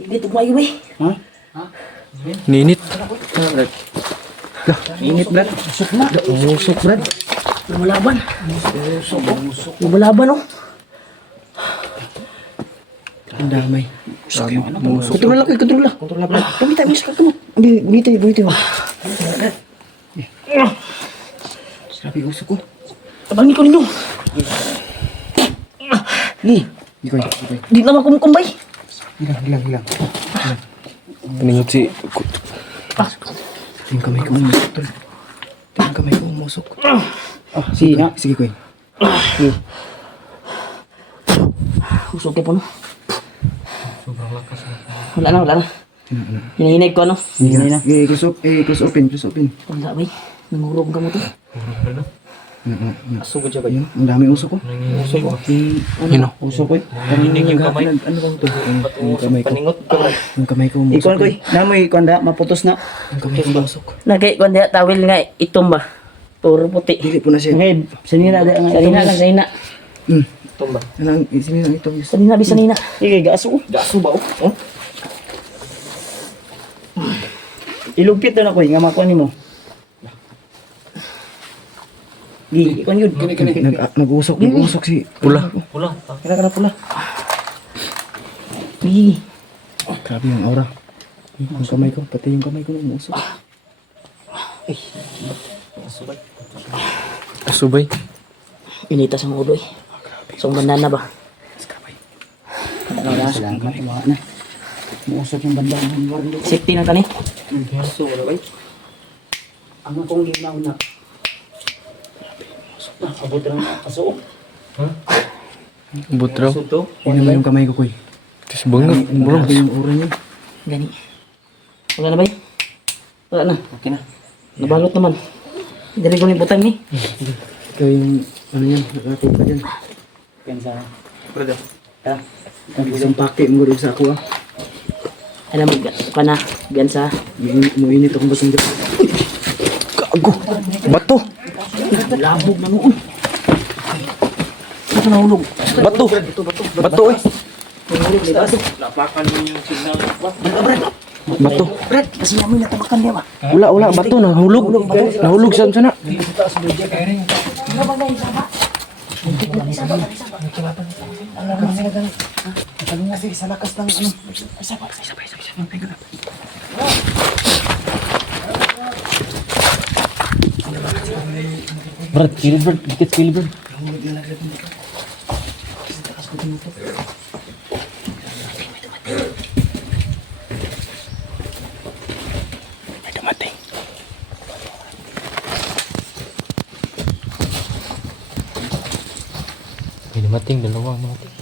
Init ug mayo eh. Ha? Ninit. Init, Brad. Usok na. Usok, Brad. Lumalaban. Lumalaban oh. Ang damay. Kontrol lang, kontrol lang. Kontrol na, Brad. Kamita, miss ka mo. Bumiti mo. Grabe, usok ko. Tabangin ko ninyo. Ni. Ikoy. Di na makumkumbay. Hilang. Paningot si... Yung kamay ko umusok, tol. Yung kamay ko umusok. Sige, sige, Koy. Usok kayo po no. Wala na. Hinahinay ko ano. Close open. Wala ba eh. Nangurog ka mo to. Asugod siya ba yun? Ang daming usok ko. Usok ko. Yun o. Usok ko eh. Narinig yung kamay. Ano bang ito? Yung kamay ko. Paningot ka ba? Yung kamay ko umusok. Ikaw, Koy. Namoy, konda. Maputos na. Yung kamay ko umusok. Nagay ko na tawil nga itom ba. Puro puti. Dili po na siya. Okay, sanina lang sanina. Tumba. Sinina ito. Sanina bi sanina. Sige, gaso. Gaso ba? Oh. Ilugpit na ko nga makuha ni mo. Di, kon yun. Nag-usok si Pula. Kaya pula. Bi. Grabe yung aura. Yung kamay ko, pati yung kamay ko umusok. Subay. Initas ang ulo eh. So bandana ba? Salamat, mga na. Umusok yung bandang ng Safety na tani. So, wala ba? Ang akong ginaw na. Abot lang na kaso. Butraw. Yun naman yung kamay ko, Koy. Tis bangag. Bro. Grabe yung aura niya. Gani. Wala na ba? Wala na. Okay na. Nabalot naman. Dari ko ni butang ni. Ikaw yung, ano yan, nakatid pa dyan. Yan sa, brother. Ang isang pake mo rin sa ako, Alam mo kana gansa. Muinit akong basang dyan. Gago. Bato. Labog na noon. Ito nahulog. Bato eh. Nahulog sa taas. Bato. Brad, kasi namin natabakan niya ba? Wala. Bato. Nahulog saan sana. Ano ba guys? Sama? Ano nga sige, sa lakas ng ano. Sabay. Brad, Kilbert. Dikit Kilbert. May dumating. Dalawang dumating.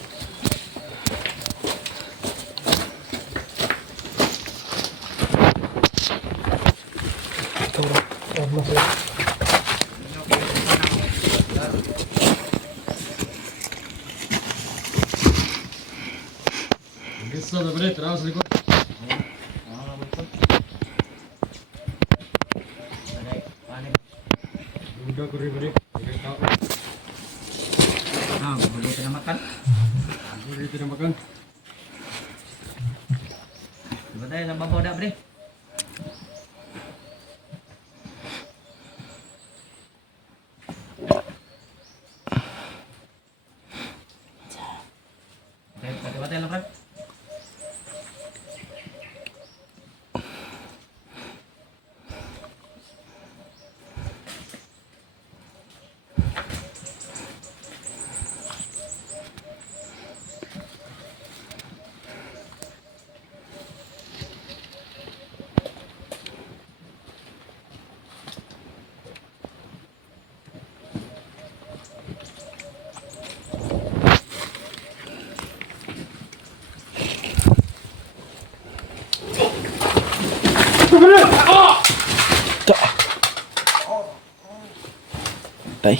Tay.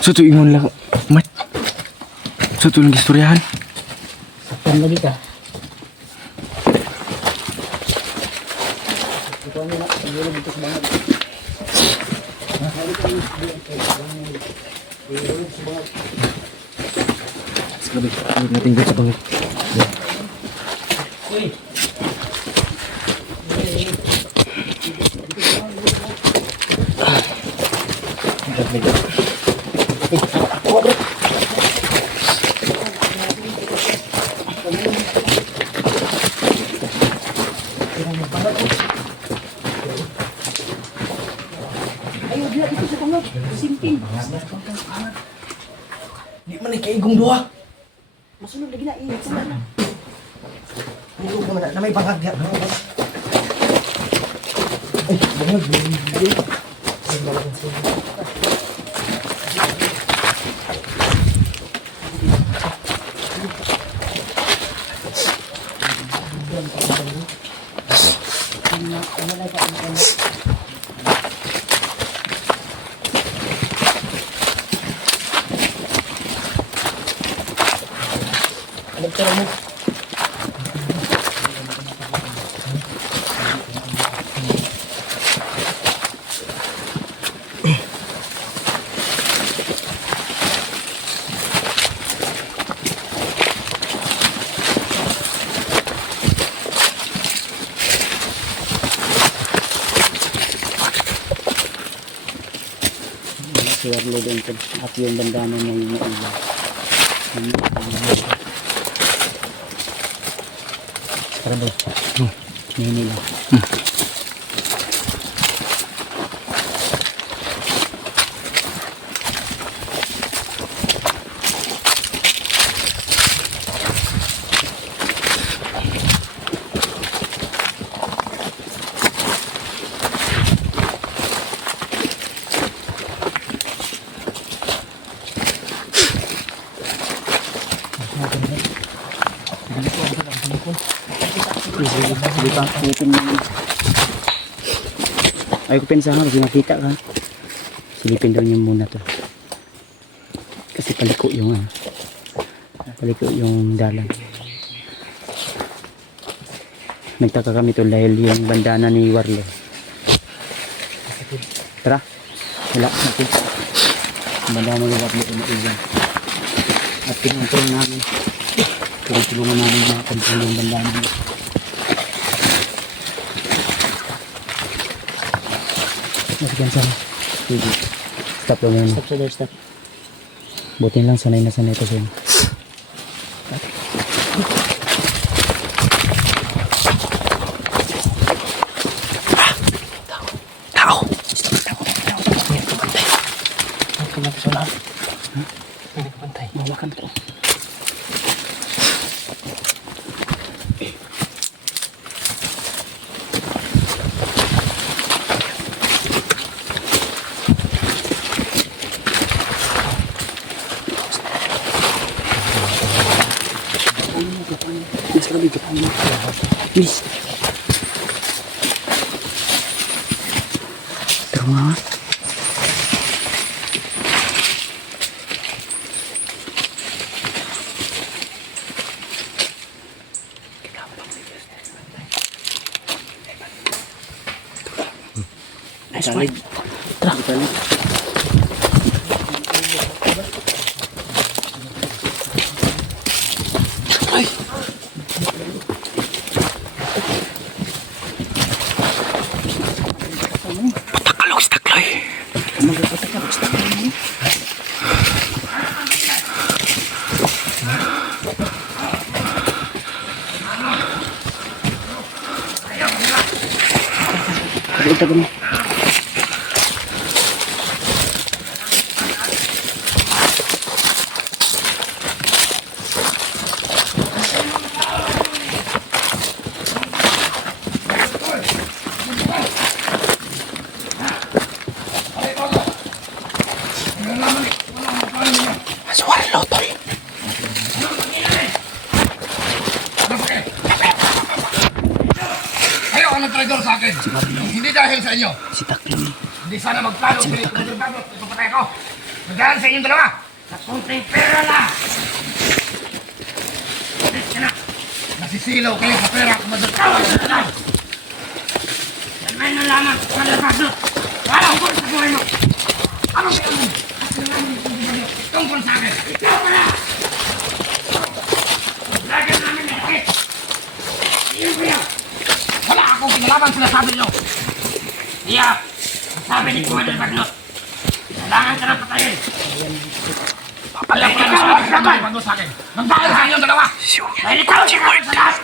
Sutu ingon lang. Mat. Sutu lang istoryahan. Saktan lagi ka. Sabi, huwag natin dito sa pangit. Uy. Ayaw, bila dito sa tungod. Simping. Di man ni kaigong duha. Masunod lagi na. Ingat sa na. Nilo ko na may bangag. Si Warlo din ito. At yung bandana niya yung naiwan. Tara ba? Nini lang. Ay ko pensahan kasi nakita ka. Silipin daw niya muna to. Kasi paliko yung dalan. Nagtaka kami to dahil yung bandana ni Warlo. Tara. Wala natin. Bandana ni Warlo inaiwan. At pinuntulan namin. Tulungan namin na kontrol yung bandana niya. Masakyan sana. Sige. Stop lang muna. Stop, sir. Stop. Buti lang sanay na sanay ito sa'yo. Tao. Mawakan ko. Mas lebih ke sana. Please. Terus. Nice one. Terus. Ito kami. Suara lotol. Kayo ang nag-traitor sa akin. Hindi dahil sa inyo. Si Taklo. Hindi sana magplano sa inyo. Ito patay ko. Magdahil sa inyong dalawa. Sa konting pera lang. Nasisilaw kayo sa pera kung madagkawan sa kanal. Yan may nalaman sa labasot. Wala ko sa buhay mo. Ano sa inyo? At nalaman yung tungkol sa akin. Ikaw pala! Wala akong kinalaman sinasabi niyo. Iya, sabi ni Commander Bagnot. Kailangan ka na patayin. Papalak ka na sa Bagnot sa akin. Nagdahil sa inyong dalawa. Dahil ikaw si Ward sa lahat.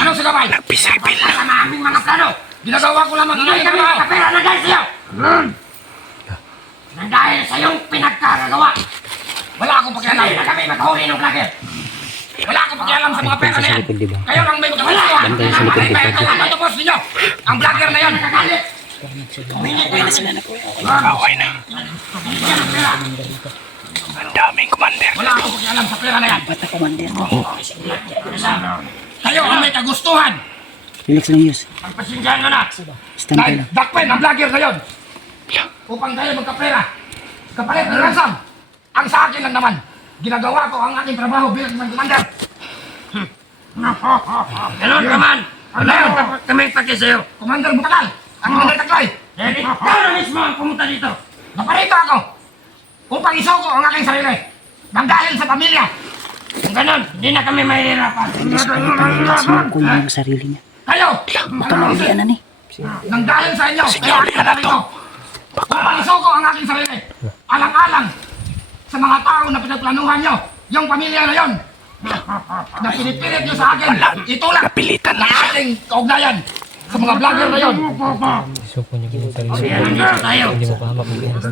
Anong sagabay? Nagpisipil na. Sa aming mga plano. Ginagawa ko lamang ang kami kapera na dahil sa'yo. Nang dahil sa iyong pinagkagagawa. Wala akong pakialam na kami maghuli ng vlogger. Wala akong pakialam sa mga pera na yan. Kayo lang may magkakalawa. Ang tapos ninyo. Ang vlogger na yan nakakalit. Okay na. Ang daming commander. Wala akong pakialam sa pera na yan. Bata commander. Kayo ang may kagustuhan. Relax lang, Yus. Pagpasensyahan nyo na. Stand by Dahil lang. dakpen ang vlogger na yun. Upang tayo magkapera. Kapalit ng ransom. Ang sa akin lang naman. Ginagawa ko ang aking trabaho bilang isang commander. Ganun ka man. Ano yun? Kami pati sa'yo. Commander Butagal. Ang Commander Taglay. Ikaw na mismo ang pumunta dito. Naparito ako. Upang isuko ang aking sarili. Nang dahil sa pamilya. Kung ganun, hindi na kami mahihirapan. Sinukol niya ang sarili niya. Kayo! Panaulian na ni. Nang dahil sa inyo, kaya ako narito. Upang isuko ang aking sarili. Alang-alang sa mga tao na pinagplanuhan nyo, yung pamilya na yon, na pinipilit nyo sa akin, itulak Napilitan na ating kaugnayan sa mga vlogger na yon.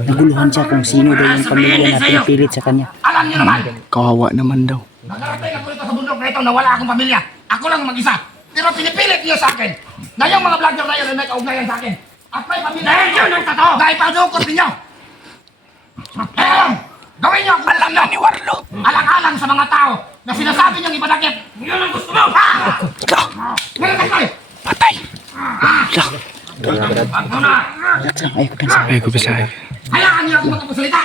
Naguluhan siya kung sino daw yung pamilya na pinipilit sa kanya. Alam nyo naman, Kawawa naman daw. nagarating ako dito sa bundok na ito na wala akong pamilya. Ako lang mag-isa. Pero pinipilit nyo sa akin na yung mga vlogger na yun ay may kaugnayan sa akin. At may pamilya. Dahil yun ang totoo. Dahil padukot ninyo. Gawin nyo ang alam nyo. Ni Warlo. Alang-alang sa mga tao na sinasabi niyong ipadakip. Yun ang gusto mo. Meron ka kayo. Patay. Wag mo na. Relax lang. Ay, kupensa. Ay, kubisahe. Hayaan niyo ako magkapasalita.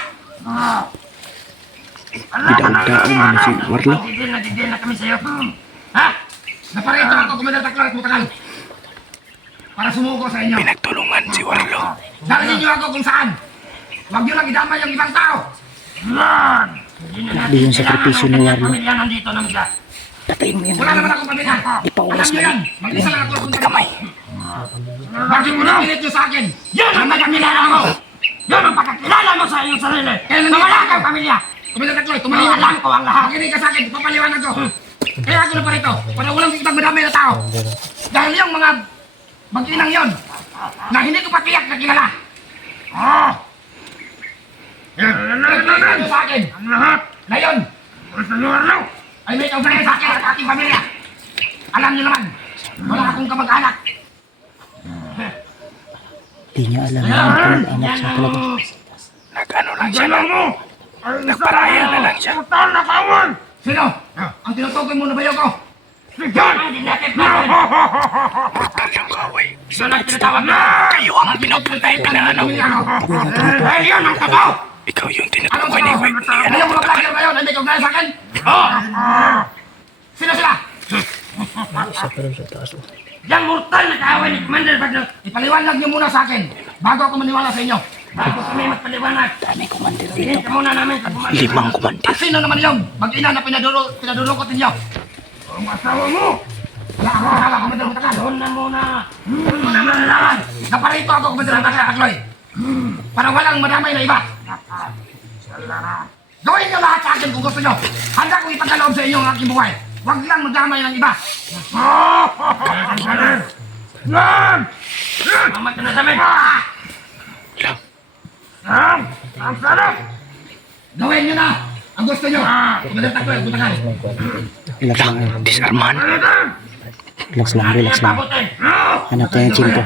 Idaog-daog man si Warlo. Nagigil na kami sa'yo. Ha? Naparito ako, Commander Taglay at Butagal. Para sumuko sa inyo. Pinagtulungan si Warlo. Darating niyo ako kung saan. Huwag niyo lang idamay yung ibang tao. Grabe yung sakripisyo ni Warlo. Pamilya nandito na bigla. Patayin mo yan. Wala naman akong pamilya. Ipaulas Alam niyo mo yan. Mag-isa lang ako punta kamay. Bakit mo napilit niyo sa akin? Yan ang nagkakilala mo. Yan ang pagkakilala mo sa iyong sarili. Kaya wala kang pamilya. Commander Taglay, tumaliwanag ko ang lahat. Makinig ka sa akin, papaliwanag ko. Kaya ako na pa rito, para walang ibang madami na tao. Dahil yung mga mag-inang yon, na hindi ko pa tiyak na kilala. Nagkakilala sa akin. Na yun, ay may kaugnayan sa akin at aking pamilya. Alam niyo naman, wala akong kamag-anak. Di niya alam na ang anak siya talaga. Nag-ano lang siya lang. Nagparaya na lang siya. Sino? Ang tinutukoy mo na bayo ko? Si John! Brutal yung kaway. John ang tinatawag na! Kayo ang pinupuntay pinanaw. Dahil yun ang totoo! Ikaw yung Anong tinutukoy ni totoo? Wade. Ano yung mga vlogger na yun? Ay may kaugnayan sa akin? Sino sila? Yang mortal na kaaway ni Commander Bagnot. Ipaliwanag niyo muna sa akin bago ako maniwala sa inyo. Bago kami magpaliwanag. Dami commander dito. Tingin ka muna namin sa Commander. 5 commander. At sino naman yung mag-ina na pinadulukot ninyo? Ang asawa mo! Wala akong asawa, Commander Butagal. Doon na muna. Doon mo naman nalaman. Naparito ako, Commander Butagal. Para walang madamay na iba. Gawin niyo lahat sa akin kung gusto niyo. Handa kong ipagkaloob sa inyo ang aking buhay. Huwag lang magdamay ng iba. Lan! Amat ka na sa amin. Ang sarap! Gawin niyo na! Ang gusto niyo! Commander Taglay, Butagal. Relax lang. Disarman. Relax lang, relax lang. Hanap tayo ng chimpo.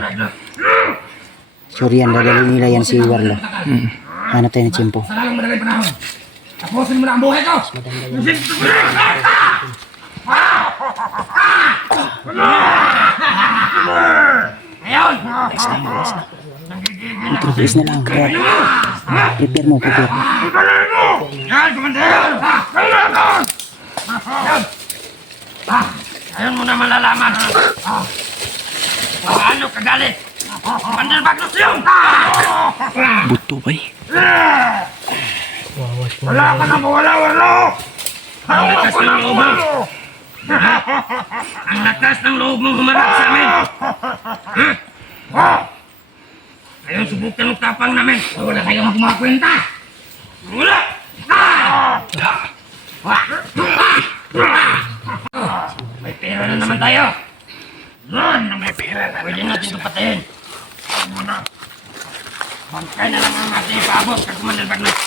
Sorry yan, dadalhin nila yan si Warlo. Hanap tayo ng chimpo. Sa lalang madaling panahon. Tapusin mo na ang buhay ko! Ngayon! Relax lang, relax lang. Improvise na lang, bro. Prepare mo, prepare. Yan, Commander! Kailangan! Ngayon mo na malalaman. Paano kagalit? Commander Bagnot yun! Buto ba eh? Wala ka na mawala, wala! Hawak ko na mawala! Ang lakas ng loob mong humarap sa amin. Ngayon subukan ang tapang namin. Wala kayong kumakwenta. Wala! May pera na naman tayo. May pera na. Pwede natin ito patayin. Bangkay na lang ang ating ipaabot kay Commander Bagnot.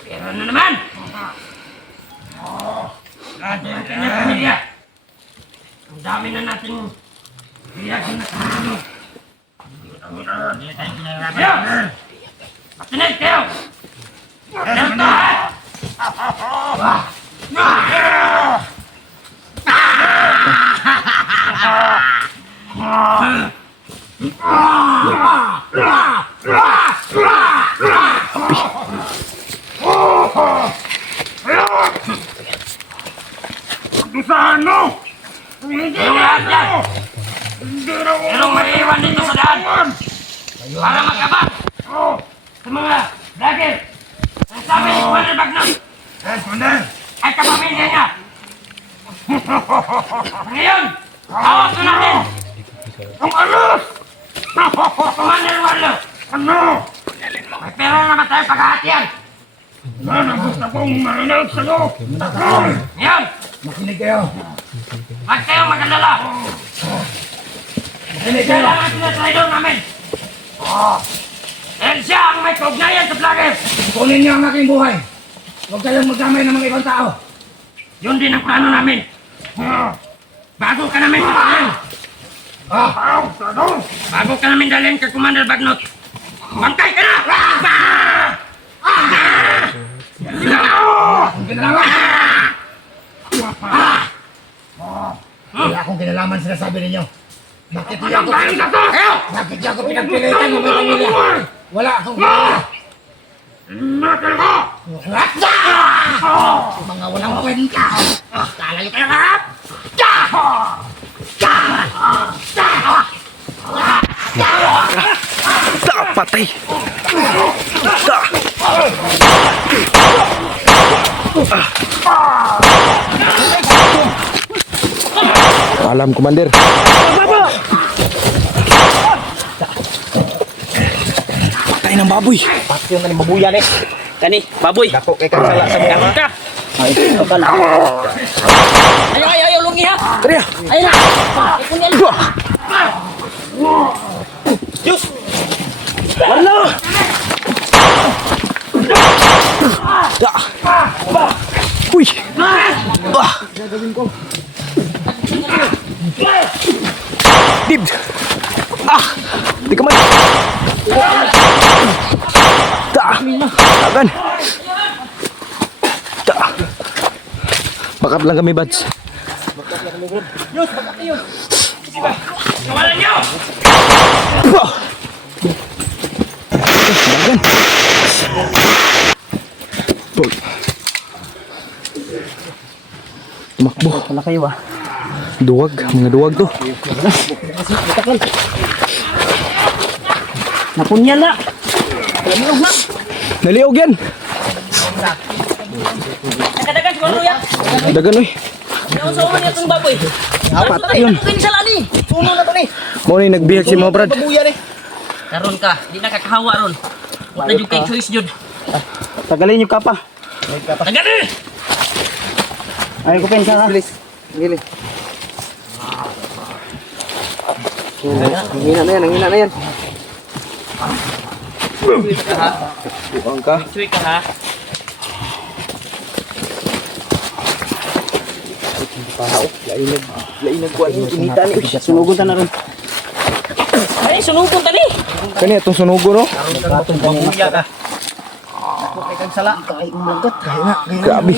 Pera na naman! Lagi ang kanyang pamilya. Ang dami na nating biyakin na kamulo. Hindi tayo pinahirapan. Patinid kayo! Ganto ha! Dusahan mo! Yung lahat yan! Merong maiiwan dito sa daan! Para magkabang! Sa mga vlogger! Ang sabi ni Commander Bagnot! Yes, Commander! Ay kapamilya niya! Ngayon! Hawak na natin! Ang alas! Commander Warlock! Ano? May pera na naman tayo paghahatian! Yan ang gusto kong marinig sa'yo! Ngayon! Makinig kayo! Huwag kayong mag-alala! Siya lang ang sinatraidor namin! Dahil siya ang may kaugnayan sa vlogger! Kunin niyo ang aking buhay! Huwag kayong magdamay ng mga ibang tao! Yun din ang plano namin! Bago ka namin dalhin! Bago ka namin dalhin kay Commander Bagnot! Bangkay ka na! Ang kinalaman! Wala akong kinalaman sinasabi ninyo. Bakit niyo ako Bakit niyo ako pinagpilitan ng mga pamilya? Wala akong kinalaman. Mga walang kwenta! Kalayo kayo lahat! Patay! Alam, Commander. Patay ng baboy. Pati yung naning babuyan eh. Kani, baboy. Dako kay kansala sa mga. Karon ka. Ay, ito ka na. Ayaw, lungi ha. Kaya. Ayun na. Ikon yan. Diyos! Wala! Uy! Dib! Di ka man! Tagan! Bakat lang kami, Bads. Kawalan niyo! Bagan! Tumakbo. Wala kayo ah. Duwag. Mga duwag to. Napunyan na. Naliog na. Naliog yan. Nakadagan siguro yan. Dagan uy. Yung sa uman itong baboy. Apat yun. Ito yung sala ni. Puno na to ni. Mo ni nagbihag si mga brad. Babuyan eh. Karon ka, di na kakahawa ron. Wala yung kay choice jud. Tagalin yung kapa. Tagal eh! Ay ko pensa ha. Bilis. Gili. Ang hina na yan. Ang hina na yan. Buang ka. Choy ka ha. Lainag kuan yung kinita ni. Sunugon ta na ron. Ay, sunugon tani. Kani itong sunugo no? Katong babuya ka. Ako kay kansala. Kay umagat. Grabe.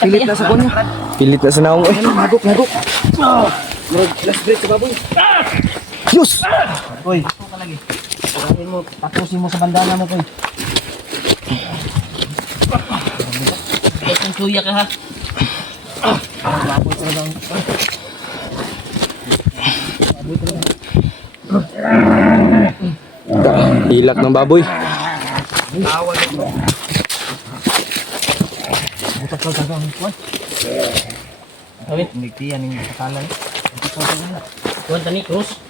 Pilit na sa kunya. Pilit na sa naong eh. Nagok. Last break sa baboy. Diyos! Hoy. Pagkain mo, tapusin mo sa bandana mo koy. Itong chuya ka ha. Baboy talagang. Hilak ng baboy. butakal ka ang kuwan. Awit, nagtiyan yung kasalan. Kuwan tani cross.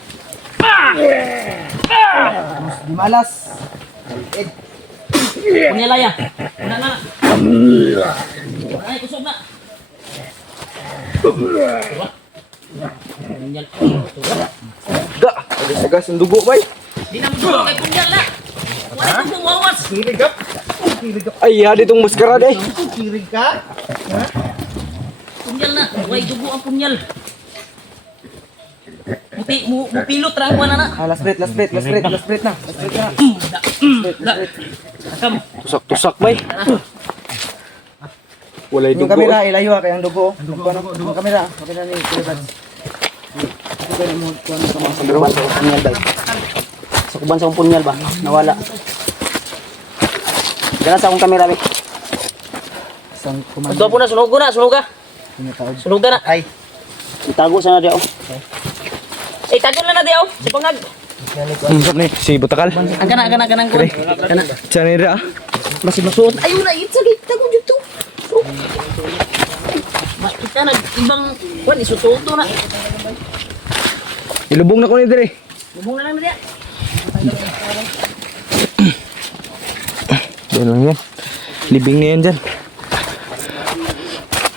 Di malas. Punyalaya. Una na. Ay kusog na. Punyal. Da! Sagas ang dugo, bay! Di na mo dugo kay punyal na. Wala ko mawas. Ay, hadi itong maskarad eh! Kirig ka? Punyal na. Way dugo ang punyal. Mupilot ra ko na na. Last breath na. Akam. Tusak-tusak, bay! Walay Yung dugo. kamera ilayo kay ang dugo. Yung kamera ni Kulibat. Ito na mo kuan sa mga Sukuban sa punyal ba? Sukuban sa punyal ba? Nawala. Dala sa akong kamera, be. isang komando. Ito po na, sunog ko na, sunog ka. Tinatawag. Sunog ka na. Ay. Itago sa na diyaw. Eh, tago na na diyaw. Si Pangag. Ni si Butakal. Ang kanang ko. Kana. Sanira ah. Masih masuot. Ayun na, it's tago dito. Kita nag ibang kuan isututo na. Ilubong na ko ni dire. Bubong na lang dia. Diyan lang yan. Libing na yan dyan.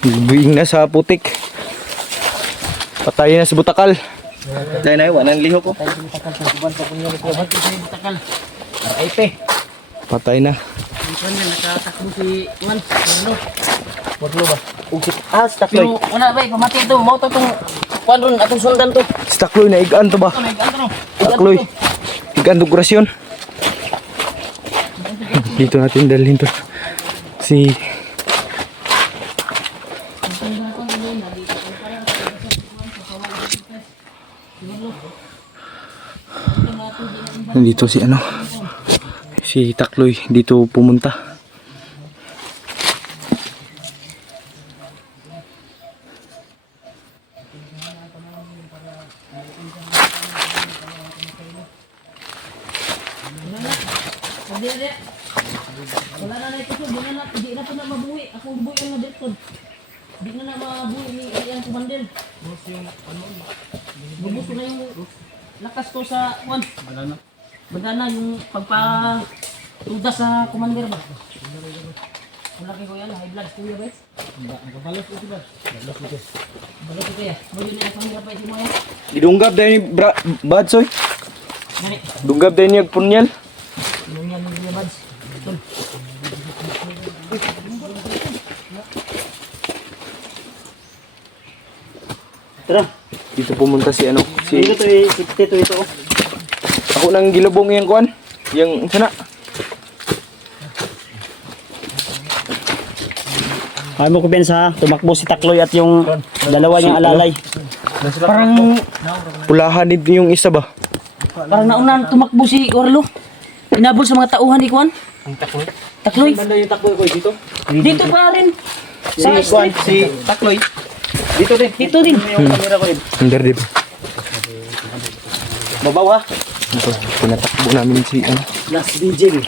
Libing na sa putik. Patayin na si Butakal. Dahil na iwan, ang liho ko. Takal. RIP. Patay na. Ang kuan niya nakatakbo si Juan. Ano? Porlo ba? Pero wala ba, pamati ito. Mau to tong kuan ron atong sundan to. Stakloy na igaan to ba? Ano igan to? Stakloy. Igaan to kurasyon. Dito natin dalhin to. Si nandito si ano, si Takloy dito pumunta. Wala na ito, di na po na mabuhi. Akong buhi ang nadirton. Di na mabuhi ni ang kumandel. Bubus ko na yung lakas ko sa kuan. Bagana yung pagpatuda sa commander ba? Wala kayo yan, high blood ko guys. Nakabalos ko sila. Balos ko kaya. Bayo na ang hirap pa ito mo yan. Didunggab dahil ni Badsoy. Nani, Dunggab dahil niya punyal. yung yan yung niyabads. Ito. Tara. Dito pumunta si ano, si Ito. ako nang gilubong yung kuan. Yung sana. Ay mo ko bensa, tumakbo si Takloy at yung dalawa niyang alalay. Parang Pulahan din yung isa ba? nauna tumakbo si Orlo. Inabol sa mga tauhan ni Kwan. Ang Takloy? Takloy? Banda yung takbo ko dito. Dito pa rin. Sa street. Si Takloy. Dito din. Dito din. Yung kamera ko din. Under di ba? Babaw ha. Ito, pinatakbo namin si ano. Last DJ.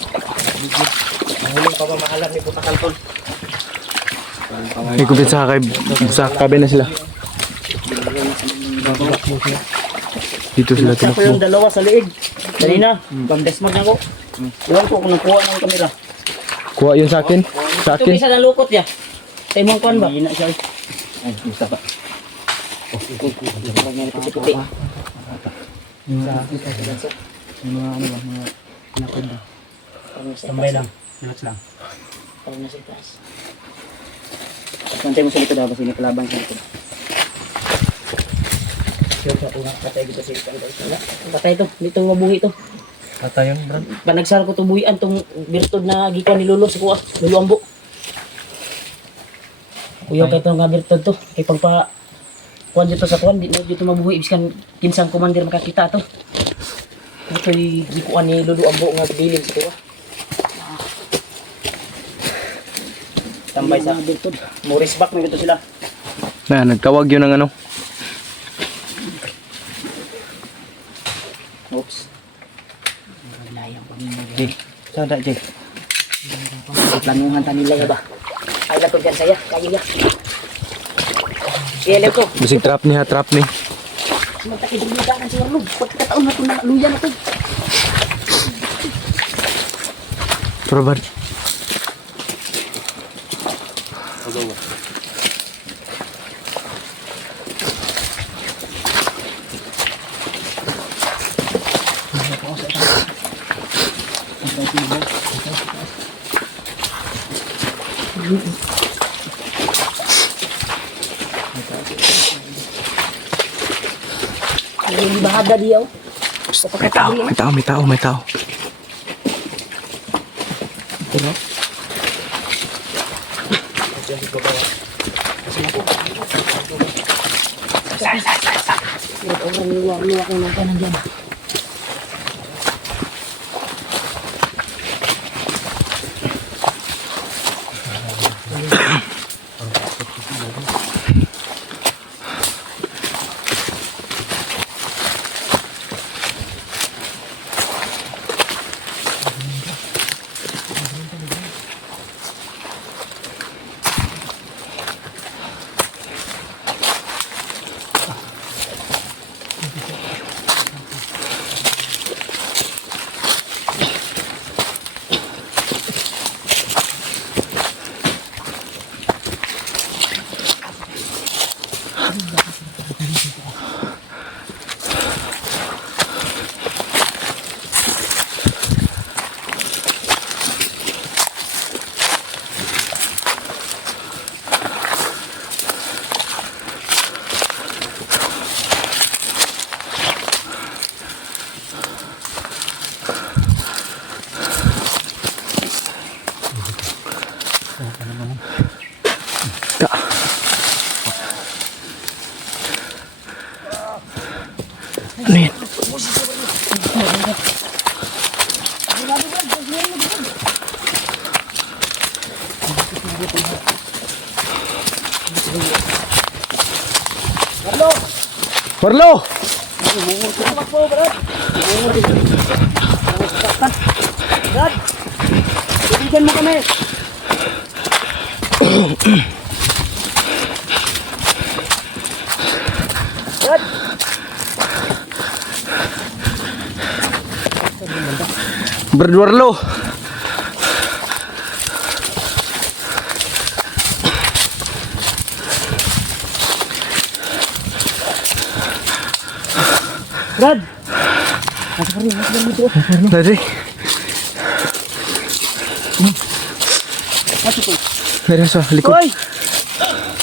Ang pamamahalan ni Butakal tol. May kupit sa kabe na sila. Dito sila Ako tumakbo. yung dalawa sa liig. Kanina, pag-desmag ako. Iwan ko kung nakuha ng kamera. Kuha yun sa akin. Sa Ito akin. isa na lukot ya. Sa imong Kwan ba? Hina siya. Ay, isa ba? Puti-puti. Mga ano ba, mga nakonda. Tambay lang. Relax lang. Parang nasa itaas. Pantay mo sa likod kasi may kalaban sa likod. Patay dito sa ikan. Patay to. Dito mabuhi to. Patay yun, Brad. Panagsar ko to buhian tong birtod na gikuan ni Lolo sa kuha. Lolo Ambo. Kuya kay itong nga birtod to. Kay pagpa kuhan dito sa kuhan. Dito mabuhi. Ibiskan kinsang commander makakita to. Ito'y gikuan ni Lolo Ambo nga bilin sa kuha. Tambay sa birtod. Morris back may dito sila. Na, nagtawag yun ng ano. Oops. Layang pamilya. Jay. Saan da Jay? Planuhan ta nila ba? Ay lang ko dyan saya. Kaya ya. Kaya ko. Bisig trap ni ha, trap ni. Magtakay din yung daan si Warlo. Pagkataon na ito na luya na ito. Pero ba? Ay, yung bahada diyaw. May tao, may tao, may tao, may tao. Orang luwak-luwak ng mga nandiyan. Ano yan? Warlo! Brad! Bibigyan mo kami! Brad! Brad Warlo! Brad! Dari. Dari sa likod. Hoy!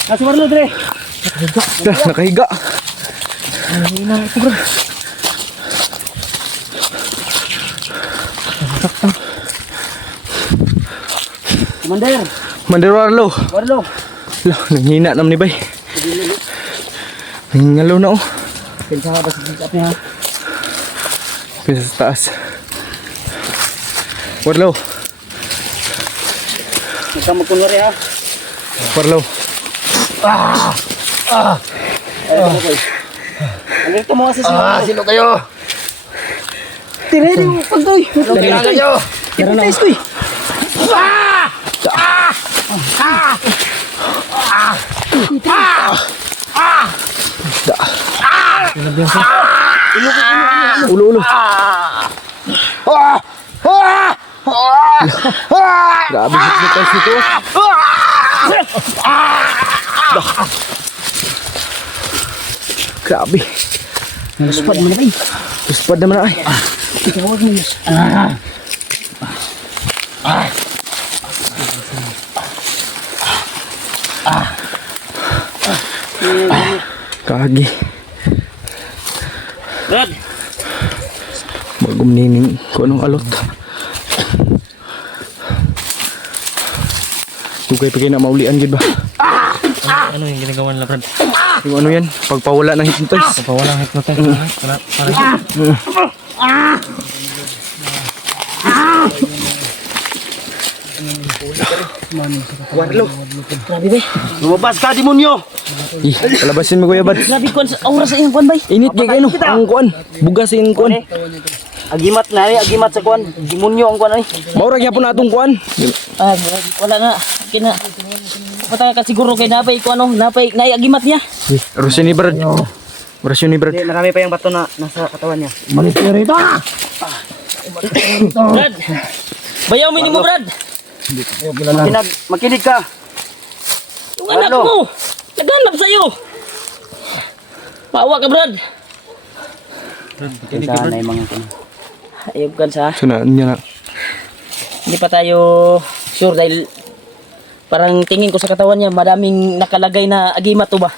Nasa Warlo, Dre! Dah, nakahiga. Commander! Mandar Warlo. Warlo! Lah, nanghina naman ni bay. Nangingalaw na oh. Pensa ka ba sa sit-up niya ha? Pisa sa taas. Warlo. Huwag kang magkunwari ha? Warlo. Alerto mo kasi siya. Sino kayo? Tireri mo pagdoy! Kailangan kayo? Ipatayos ko eh! Ulo. Grabe hit nito. Grabe. Naspad mo na ba eh? Uspad naman na ay. Itawag mo yun. Kagi. Brad! Bagong nining ko anong alot. Tugay pa kayo na maulian gid ba? Ano yung ginagawa nila, Brad? Yung ano yan? Pagpawala ng hypnotize. Pawalang hypnotize. Warlo. Grabe ba? Lumabas ka, demonyo! Ih, palabasin mo kuya bad. Grabe kuan sa aura sa iyong kuan ba? Init kay kayo no. Ang kuan. Bugas yung kuan. Agimat na agimat sa kuan. Demonyo ang kuan ay. Maura gyapon na atong kuan. Ah, wala na. kina pataka ka siguro kay napay ko ano, napay naiagimat niya. Rusyon ni Brad. Rusyon ni Brad. Hindi, marami pa yung bato na nasa katawan niya. Malis kayo rito ah! Brad. Bayaw mo ni mo, Brad. Makinig ka. Yung anak mo. Naghanap sa'yo. Paawa ka, Brad. Sana yung mga Ayog kan sa. Sunaan niya na. Hindi pa tayo sure dahil parang tingin ko sa katawan niya madaming nakalagay na agimat to ba.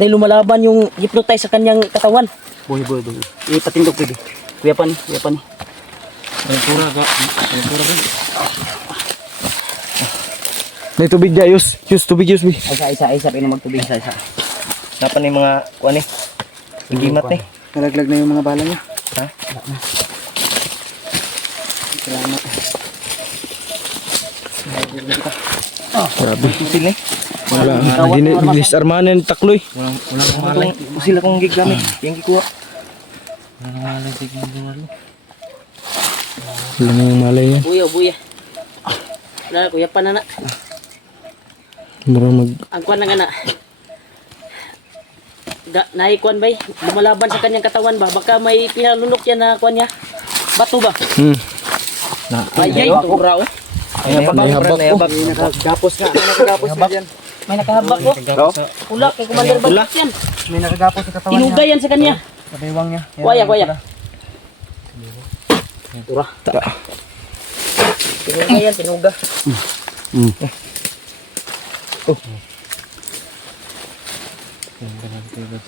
Dahil lumalaban yung hypnotize sa kanyang katawan. boy. Ipatindog pwede. Kuya pa ni. May tubig dyan, Yus. Yus, tubig, Yus. Bi. Isa, pinom magtubig isa. Dapat na yung mga kuan eh. Gimat eh. Nalaglag na yung mga bala niya. Ha? Grabe. Sila eh. Wala. Disarmahan ng takloy. Walang malay. Sila kong gigamit. Yung gikuha. Wala nang malay yan. Buya. Wala, kuya pa na. Mura mag... Ang kuwan lang ana. Naikuan ba? Lumalaban sa kanyang katawan ba? Baka may pinalunok yan na kuwan niya. Bato ba? Ayay, tura oh. Naihabak ko. Nakagapos nga. Nakagapos nga dyan. May nakahabak ko. Pula, kay Commander Bagit yan. May nakagapos sa katawan niya. Tinugay yan sa kanya. Sa baywang niya. Kuya. Tura. Tinuga yan, tinuga.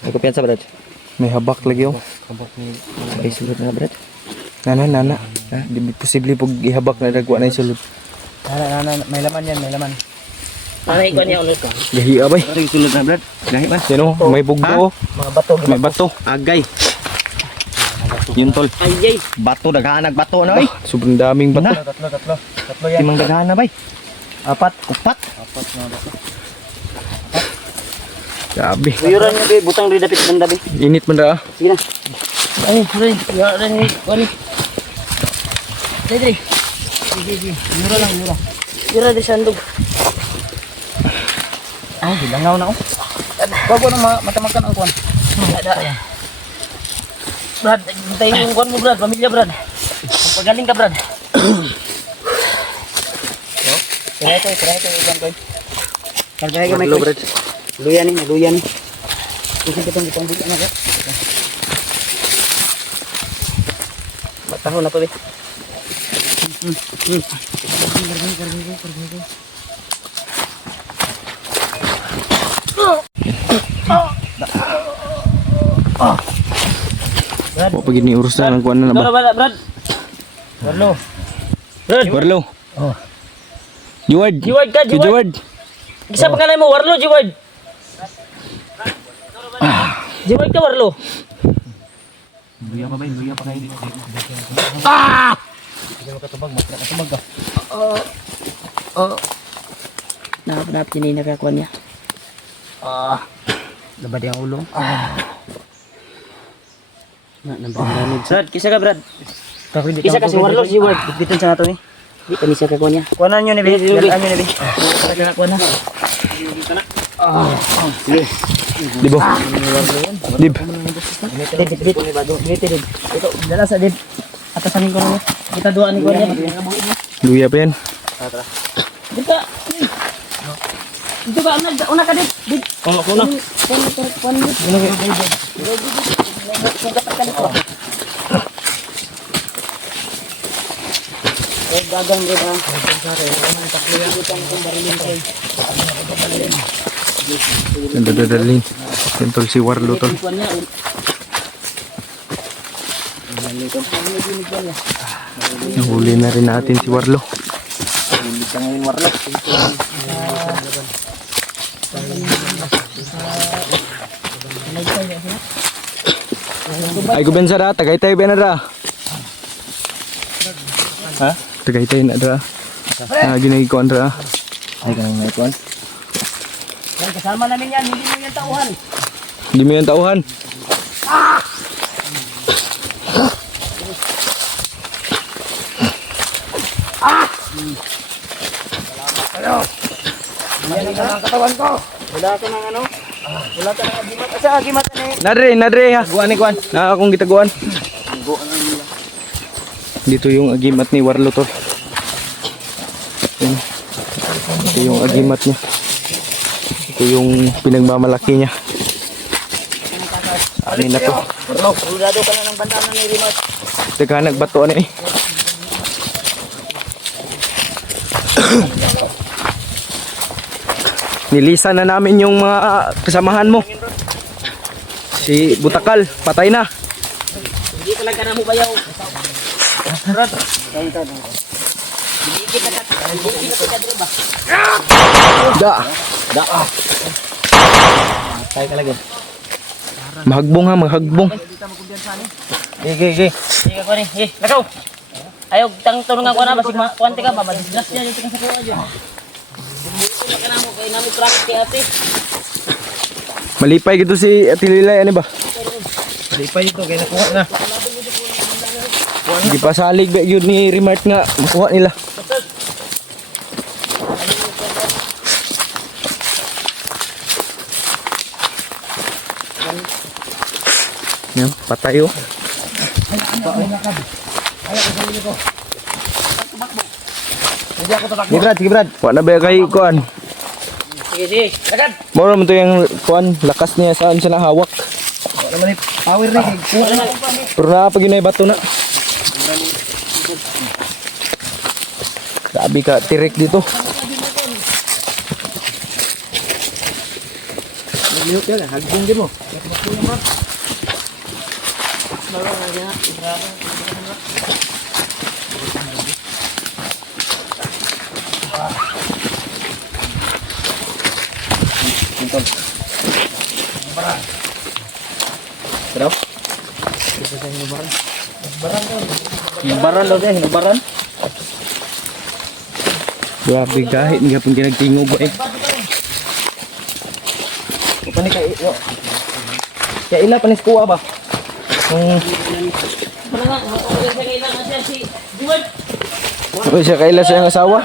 Ako piyansa, Brad. May habak lagi oh. Ay, sulod na, Brad. Nana. Di posible pag ihabak na dagwa na yung sulod. May laman yan, may laman. Ano ikuan niya ulit ka? Gahi abay. Ay, sulod na, Brad. Gahi man. Yan oh, may bugdo oh. Mga bato. May bato. Agay. Yun, tol. Ayay. Bato, daghanag bato na, bay. Sobrang daming bato. Tatlo yan. Timang daghan na, bay. Upat. Grabe. Buyuran niya, be. Butang rin dapit ng dabi. Init man na ah. Sige na. Ay, rin, kuan ni. Dre. Mura lang. Dira di sandog. Hilangaw na, oh. Bago na matamakan ang kuwan. Brad, hintayin yung kuan mo, Brad. Pamilya, Brad. Pagaling ka, Brad. Try ko, ibang ko. Kargahe ka, Michael. Luya ni. Kasi kitang bigyan na, Matahon na to, be. O pag iniurus na ng kuwan na ba? Brad. Warlo. Oh. Jeward. Jeward ka, Jeward. Jeward. Isa pangalan mo, Warlo, Jeward. Jeward ka, Warlo. Luya pa kayo. Nahap din yung nakakuha niya. Labad yung ulo. Brad, kisa ka, Brad. Kisa ka si Warlo, Jeward. Bitin sa nato ni. Di pa ni siya kakuha niya. Kuanan nyo ni, be. Galaan nyo ni, be. Nakakuha na. Dibo. Dib. Dib. Ito, dala sa dib. Atasanin ko na. Kita duaan ni ko niya. Luya pa yan. Dito. Dito ba? Una ka dib. Dib. Una. Gagang rin ang Dadalhin. Yan tol si Warlo tol. Nahuli na rin natin si Warlo. Ay kubensa da, Tagaytay ba na da? Ha? Tagaytay na da. Ginagikuan da. Ay, kanang may kuan. kasama namin yan, hindi mo yan tauhan. Hindi mo yan tauhan. ang katawan ko. Wala ka ng ano? Wala ka ng agimat. Asa agimat na eh? Nadre ha. Guan ni Kuan. Na akong gitaguan. Dito yung agimat ni Warlo to. Yan. Ito yung agimat niya. Ito yung pinagmamalaki niya. Ano na to? Rulado ka na ng bandana ni Remote. Teka, nagbato ano eh. Nilisan na namin yung mga kasamahan mo. Si Butakal, patay na. Hindi talaga na mo bayaw. Rod. Digit na ka dito ba? Da. Patay talaga. Mahagbong ha, mahagbong. Sige. Sige ko ni. Lakaw. Ayaw tang tulungan ko na basig kuante ka ba? Madisgras niya dito sa kuha diyan. Hindi ka na mo kay nami practice kay ate. Malipay gitu si Ate Lilay, ano ba? Lipay ito, kaya nakuha na. Di pa salig ba yun ni Remart nga, makuha nila. Yan, patay oh. Sige Brad. Wala na ba kay Kuan? Sige. Lagad. Moro mo to yung Kuan, lakas niya saan siya nahawak. Power na, kuha na. Pero napag yun ay bato na. Sabi ka, tirik dito. Hagbong din mo. Hinubaran daw din, hinubaran. Grabe kahit nga pong ginagtingog ba eh. Pani kaya ila panis kuha ba? Wala nga, okay sa kailangan siya si Juan. Ano siya kaila sa iyang asawa?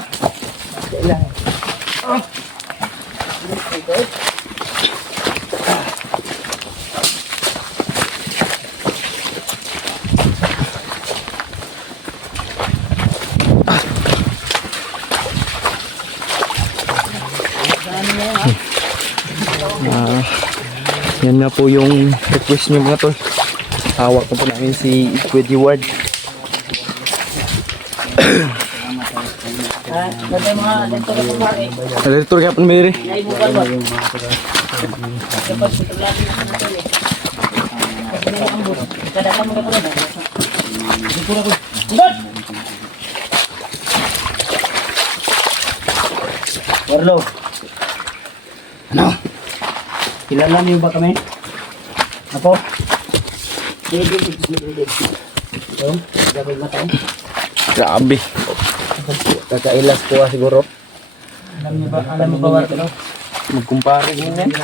Yan na po yung request niyo mga tol. Hawak na po namin si Squiddy Ward. Ganda mga dito na kumari. Alertor ka po Mary. Ay mo ba? Kapag sa lagi na natin eh. Kasi may ambot. Kada ka mo ka pala. Dito na ko. Good. Warlo. Ano? Kilala niyo ba kami? Ako? Grabe. Kakailas ko siguro. Alam mo ba Warlo? Magkumpare din yan.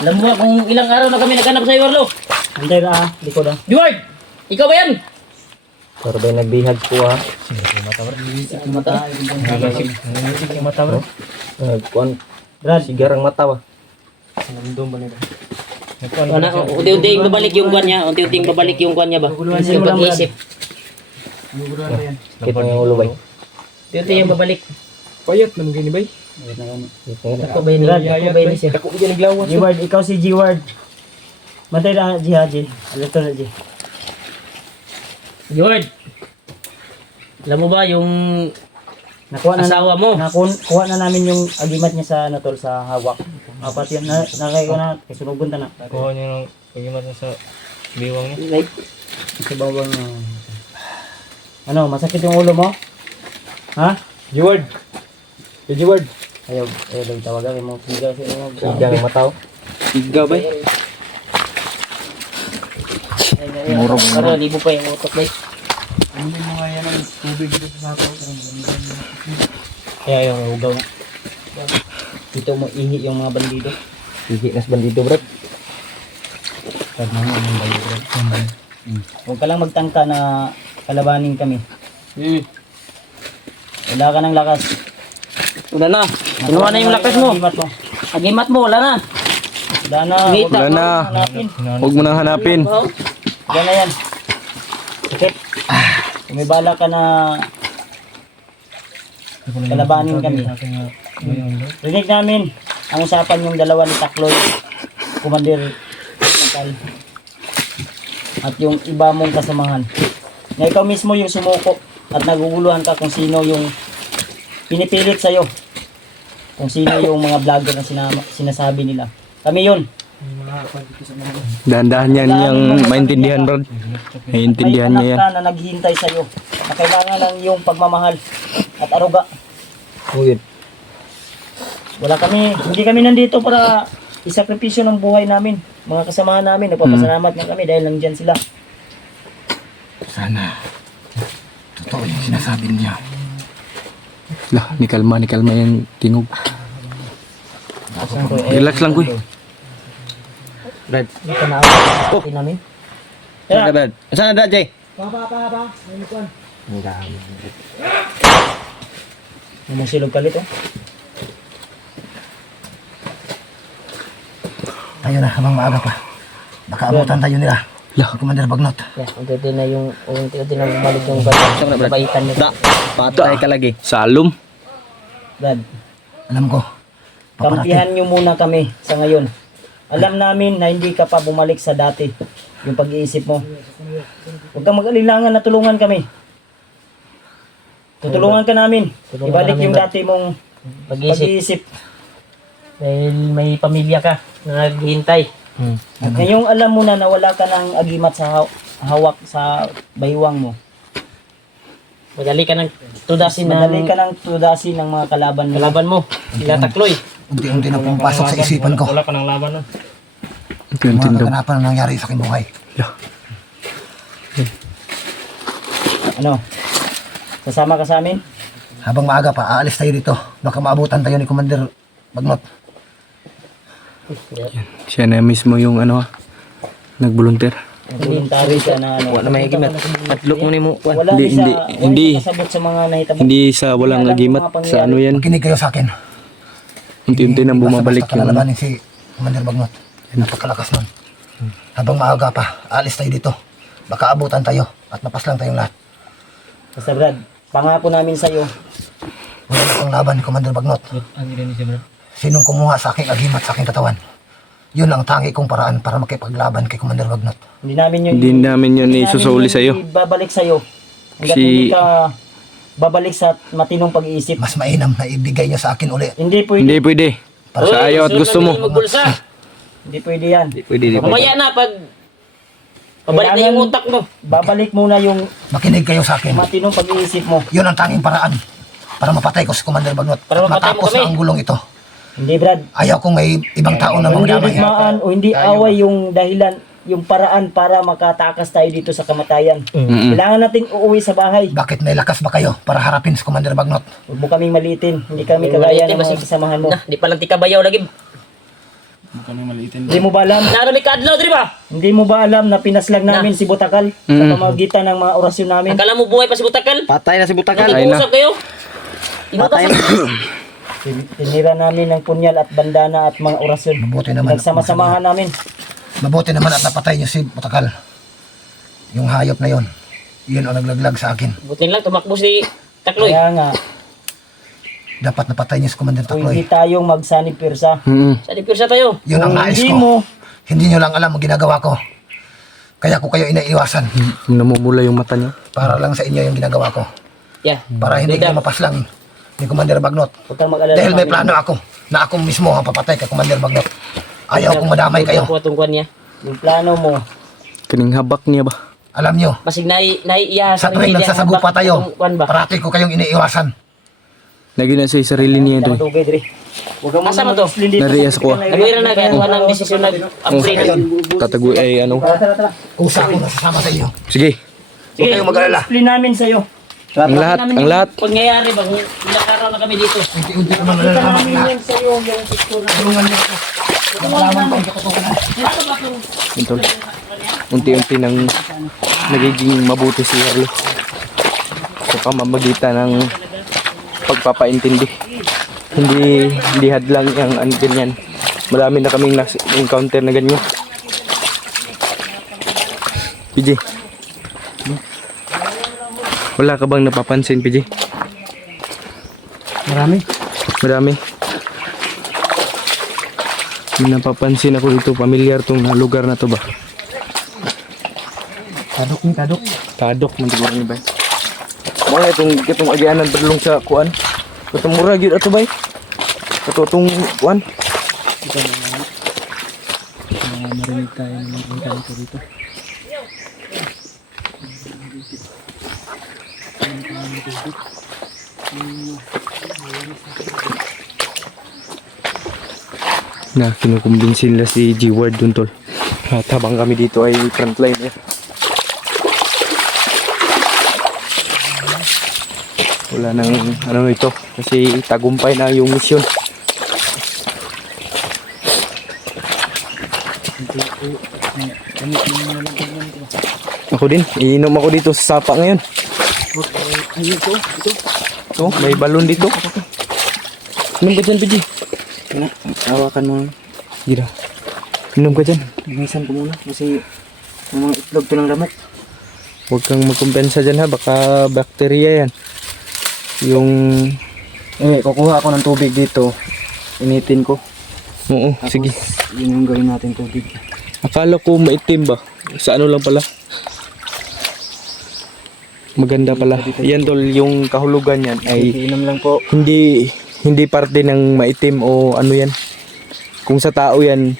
Alam mo ba kung ilang araw na kami naghanap sa iyo Warlo? Anday na likod ah. Juan! Ikaw ba yan? Pero ba nagbihag ko ah. Mata bro. Kuan. Brad, sigarang mata ba? Unti-unti babalik yung kwan niya. Unti-unti babalik yung kwan niya ba? Yung pag-iisip. Kita ng ulo ba? Unti-unti yung babalik. Payat naman gini bay. Ako ba yun? Ako ba yun siya? Ako yan naglawas. G-Ward, ikaw si G-Ward. Matay na G ha G. Alito na G. George! Alam mo ba yung Nakuha na asawa mo? Kuha na namin yung agimat niya sa ano tol sa hawak. Apat yan na nakay ko na kasunugon ta na. Kuha niyo ng pagimat sa biwang niya. Like sa bawang ano, masakit yung ulo mo? Ha? G-Ward. G-Ward. Ayaw daw tawagan mo. Siga sa inyo. Siga ng mataw. Siga bay. Murong. Pero libo pa yung utok ba? Kaya yung hugaw na. Dito mo ihi yung mga bandido. Ihi nas bandido, bro. Pag mga bandido, bro. Huwag ka lang magtangka na kalabanin kami. Wala ka ng lakas. Wala na. Kinuha na yung lakas mo. Agimat mo. Agimat mo, wala na. Wala na. Ngita. Wala na. Hanapin. Huwag mo nang hanapin. Yan na yan. Sakit. Kung may bala ka na kalabanin kami. Rinig namin ang usapan yung dalawa ni Takloy, Commander Takal, at yung iba mong kasamahan. Na ikaw mismo yung sumuko at naguguluhan ka kung sino yung pinipilit sa'yo. Kung sino yung mga vlogger na sinasabi nila. Kami yun. Dahan-dahan yan yung maintindihan, Brad. Maintindihan May niya yan. anak ka na naghihintay sa'yo. Na kailangan ng iyong pagmamahal at aruga. Wala kami, hindi kami nandito para isakripisyo ng buhay namin. Mga kasamahan namin, nagpapasalamat na kami dahil nandiyan sila. Sana, totoo yung sinasabi niya. Lah, ni kalma yung tingog. Relax lang, kuy. Brad. Hindi ka naawa namin. Saan ka, Brad? Saan na, Jay? Pa. Mumusilog kalit, oh. Tayo na, habang maaga pa. Baka abutan tayo nila. Lah. Commander Bagnot. Unti na yung bumalik yung babaitan nyo. Patay ka lagi. Salom. Brad, Alam ko. kampihan nyo muna kami sa ngayon. Alam namin na hindi ka pa bumalik sa dati. Yung pag-iisip mo. Huwag kang mag-alilangan na tulungan kami. Tutulungan ka namin. Ibalik yung dati mong pag-iisip. Dahil may pamilya ka na naghihintay. At ngayong alam mo na wala ka ng agimat sa hawak sa baywang mo. Madali ka ng tudasin Madali ng ka ng tudasin ng mga kalaban mo. kalaban mo. Sila Takloy. Unti-unti na pumapasok sa isipan ko. Wala ka ng laban na. Mga Unti-unti daw. kaganapan na nangyari sa aking buhay. Ano? Sasama ka sa amin? Habang maaga pa, aalis tayo dito. Baka maabutan tayo ni Commander Bagnot. Siya na mismo yung nag-volunteer. Voluntary ka na ano. Wala may agimat. Matlok mo ni mo. Wala Hindi. kasabot sa mga nahitabo. Hindi sa walang agimat. Sa ano yan. Makinig kayo sa akin. Unti-unti nang bumabalik Basta-basta yung kalalabanin si Commander Bagnot. Napakalakas nun. Habang maaga pa, aalis tayo dito. Baka abutan tayo at mapaslang tayong lahat. Basta Brad, pangako namin sa'yo. Wala na pang laban ni Commander Bagnot. Sinong kumuha sa aking agimat sa aking katawan? Yun ang tangi kong paraan para makipaglaban kay Commander Bagnot. Hindi namin yun isusuli sa'yo. Babalik sa'yo. Hanggat hindi ka babalik sa matinong pag-iisip. Mas mainam na ibigay niyo sa akin uli. Hindi pwede. Hindi pwede. Sa ayaw at gusto mo. Magbulsa. Hindi pwede yan. Pwede, di Mamaya na pag pabalik na yung utak mo. Babalik muna yung Makinig kayo sa akin. matinong pag-iisip mo. Yun ang tanging paraan para mapatay ko si Commander Bagnot. Para At mapatay mo matapos kami. na ang gulong ito. Hindi Brad. Ayaw kong may ibang tao na Hindi magdamay. digmaan o hindi away yung dahilan, yung paraan para makatakas tayo dito sa kamatayan. Kailangan nating uuwi sa bahay. Bakit may lakas ba kayo para harapin si Commander Bagnot? Huwag mo kaming maliitin. Hindi kami kagaya ng mga kasamahan mo. Na, di pa lang tikabayaw lagi. Hindi mo ba alam? Narami ka adlaw, di ba? Hindi mo ba alam na pinaslang namin si Butakal sa pamamagitan ng mga orasyon namin? Akala mo buhay pa si Butakal? Patay na si Butakal. Nag-uusap kayo? Inutas Tinira namin ng punyal at bandana at mga orasyon. Mabuti naman. Nagsama-samahan namin. Mabuti naman at napatay niyo si Butakal. Yung hayop na yon. Yun ang naglaglag sa akin. Buti lang, tumakbo si Takloy. Kaya nga, Dapat napatay niyo si Commander kung hindi Takloy. tayong magsanib pirsa, Sa dipirsa tayo. Yun ang kung nais hindi ko. mo, Hindi niyo lang alam ang ginagawa ko. Kaya ko kayo inaiwasan. Namumula yung mata niya. Para lang sa inyo yung ginagawa ko. Yeah. Para hindi kayo mapaslang ni Commander Bagnot. huwag kang mag-alala. Dahil may sa amin. plano ako na ako mismo ang papatay kay Commander Bagnot. Ayaw kong madamay kayo. Kuha tungkuan niya. Yung plano mo, Kaning habak niya ba? Alam nyo, Basig naiiya sa tuwing nagsasagupa tayo, Kuan ba? parati ko kayong iniiwasan. Lagi na sa sarili niya ito. matugay dre. Huwag kang Asa mo to? Narias ko. Nagwira na kaya kuha ng desisyon nag-upgrade na. Katagoy ay ano. Usa ko nasasama sa iyo. Sige. Huwag kayong mag-alala. Explain namin sa'yo. Ang lahat. Pangyayari bang nakaraw na kami dito. Unti-unti naman Kita nalalaman namin na. yan sa'yo, yung picture na. Tulungan niyo ako. Malaman ko ang katotohanan. Ito. Unti-unti nang nagiging mabuti si Harlo. Sa pamamagitan ng pagpapaintindi. hindi hadlang yung ganyan. Marami na kaming encounter na ganyan. PJ, wala ka bang napapansin, PJ? Marami. May napapansin ako dito, familiar tong lugar na to ba? Tadok. Tadok man siguro ni bay. Mga itong agianan berlong sa kuan. Itong mura gyud ato bay. Itong kuan. Marinig tayo ng mga ganito dito. Na kinukumbinsin nila si G-Ward dun tol. At habang kami dito ay frontline ya. Wala nang ano ito kasi tagumpay na yung misyon. Ako din, iinom ako dito sa sapa ngayon. Ayun to. So, may balon dito. Inom ka dyan, PG. Hawakan mo. Gira. Inom ka dyan. Minsan ko muna kasi yung mga itlog to ng lamok. Huwag kang magkumpensa dyan ha, baka bakterya yan. Yung... kukuha ako ng tubig dito. Initin ko. Oo, sige. Yun yung gawin natin tubig. Akala ko maitim ba? Sa ano lang pala? Maganda pala. Yan tol, yung kahulugan yan ay Inom lang po. hindi parte ng maitim o ano yan. Kung sa tao yan,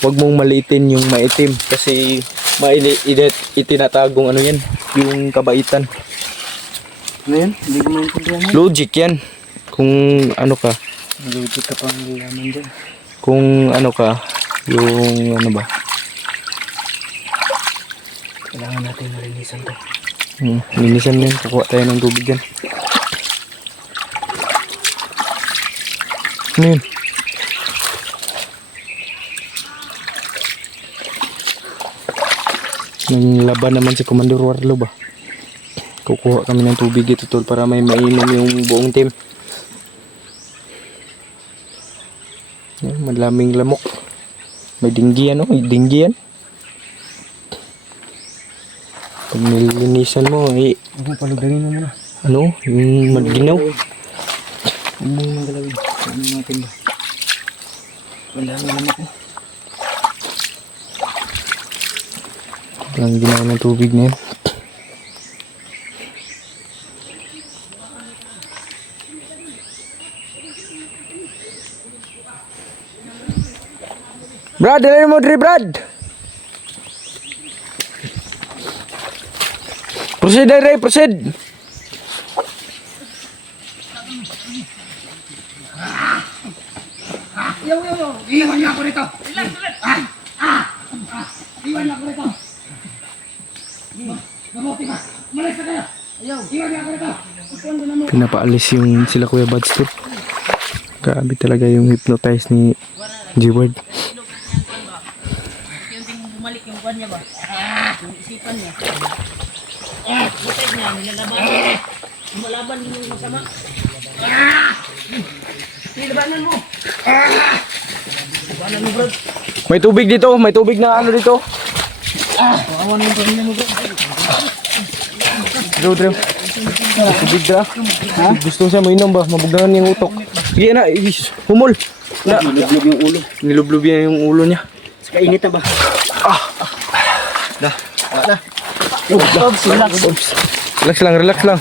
huwag mong maliitin yung maitim kasi itinatagong ano yan, yung kabaitan. Ano yan? Hindi ko maintindihan yan. Logic yan. Kung ano ka, Logic ka pang laman dyan. kung ano ka, yung ano ba? Kailangan natin malinisan to. Linisan yan, kukuha tayo ng tubig yan. Ano yun? Nanglaban naman si Commander Warlo ba? Kukuha kami ng tubig ito tol para may mainom yung buong team. Yan, malaming lamok. May dinggi yan, oh. Dinggi yan. Pag nilinisan mo, eh, Palugangin mo muna. ano, yung maginaw. Ano mo yung galawin? Ano natin ba? Wala nga naman ako. Walang ginawa ng tubig na yan. Brad, dali mo diri, Brad. Proceed, Ray, proceed. Iwan niyo ako rito! Iwan niyo ako rito! Mabuti ka! Malis na kayo! Iwan niyo ako rito! Pinapaalis yung sila Kuya Buds tol. Grabe talaga yung hypnotize ni G-Ward. Yung bumalik yung kwan niya ba? Yung isipan niya. Buset niya, nilalaban niya. Lumalaban din yung masama. Nilabanan mo. Labanan mo, bro. May tubig dito, may tubig na ano dito. Awan mo pamilya mo, bro. Drew. Tubig dra. Ha? Gusto siya mainom ba? Mabugangan yung utok. Sige na, humol. Na, Nilublob yung ulo. nilublob yan yung ulo niya. Saka init na ba? Relax lang.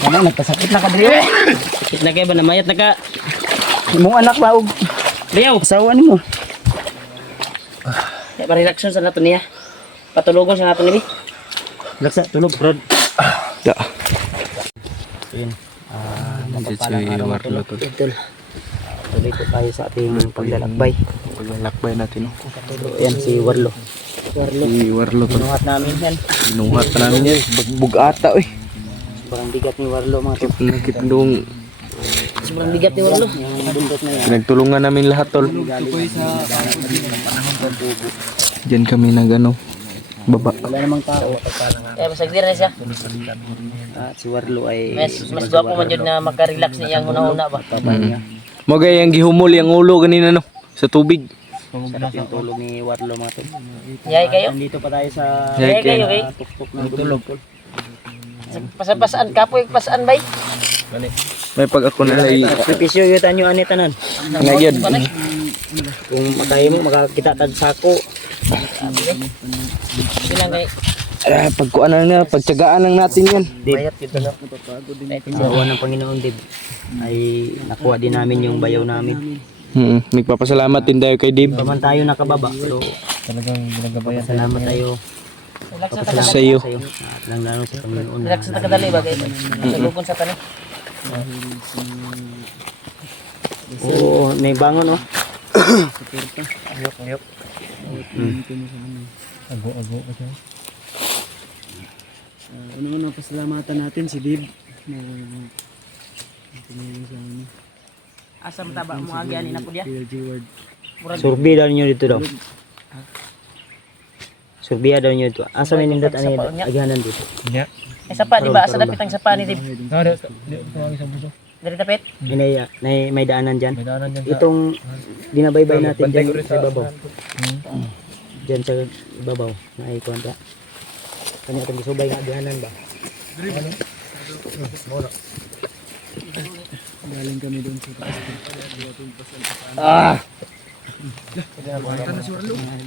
Ano, nagpasakit na ka dito. Sakit na kayo ba? Namayat na ka. Imong anak ba og Riyaw. asawa nimo? Pa-relaxon sa nato niya. Patulugon sa nato niya. Laksa tulog, bro. Da. Yun. Mapagpalang araw na tulog. Idol. Tuloy po tayo sa ating paglalakbay. Paglalakbay natin. Yan si Warlo. Si Warlo to. Pinuhat namin yan. Binuhat pa namin yan. Bagbug ata eh. Sobrang bigat ni Warlo mga tol. Nakitndong Sobrang bigat ni Warlo. Yung bundok na yan. pinagtulungan namin lahat tol. Diyan kami Baba. Wala namang tao. Kaya basag din na siya. At si Warlo ay Mas gwapo man yun na makarelax niya ang una-una ba. papahinga. Magay ang gihumol yung ulo kanina no sa tubig. Sarap yung tulog ni Warlo mga tol. Yay kayo. Nandito pa tayo sa Yay kayo kay. tuktok ng tulog. Pasaan kapoy pasaan bay. May pag ako na ay Sakripisyo yung tanyo ani tanan. ngayad. Kung makayo mo makakita tag sako. Bilang kay Pagkuanan na, pagtyagaan lang natin yan. bayat yun na. Sa awa ng Panginoon Dib ay nakuha din namin yung bayaw namin. Nagpapasalamat din tayo kay Dib. Paman tayo nakababa pero Talagang ginagabayan. salamat tayo. Relax sa Salamat Sa iyo. At lang lalo sa Panginoon. Relax sa tagadali ba kay. Nagukon sa tanin. Oo, may bangon oh. Ayok. Ago pa siya. Una-una pasalamatan natin si Dib. Asa mo taba mo agi ani na po dia. Murag Survey daw niyo dito daw. Survey daw niyo dito. Asa may nindot ani agyanan dito. Nya. ay sapa di ba asa dapit ang sapa ni Dib. Nara, di tumagi sa buso. Dari dapit. Inaya, may daanan diyan. May daanan dyan sa... Itong ginabaybay natin Bantay diyan ko rin sa ibabaw. Diyan sa ibabaw na ay konta. Kanya itong gisubay nga agyanan ba? Galing kami doon sa taas.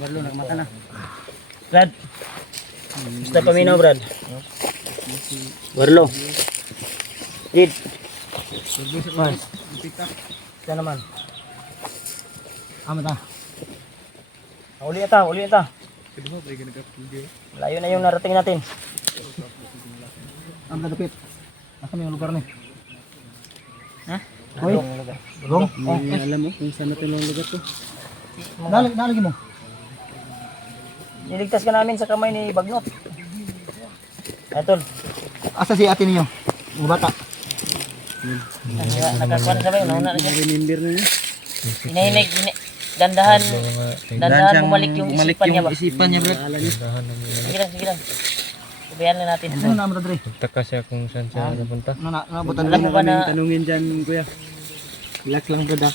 Barlo, nakamata na. Brad. Gusto paminaw, Brad. Barlo. Did. Man. Kita naman. Amat na. Uli ita. Layo na yung narating natin. Ang kadapit. Asa may lugar ni? Ha? Hoy. Rong. Alam mo kung saan natin ang lugar to? Nalagi mo. Niligtas ka namin sa kamay ni Bagnot. Etol. Asa si ate ninyo? Mga bata. Nagkakuan sa bayo, nauna na siya. Remember na niya? Inahinig, dandahan bumalik yung isipan niya ba? Isipan niya, bro. Sige lang. Sabihan lang natin. Ano na mo Dre? Nagtaka siya kung saan siya napunta. Nabutan Alam mo ba na tanungin diyan, kuya. Relax lang brada.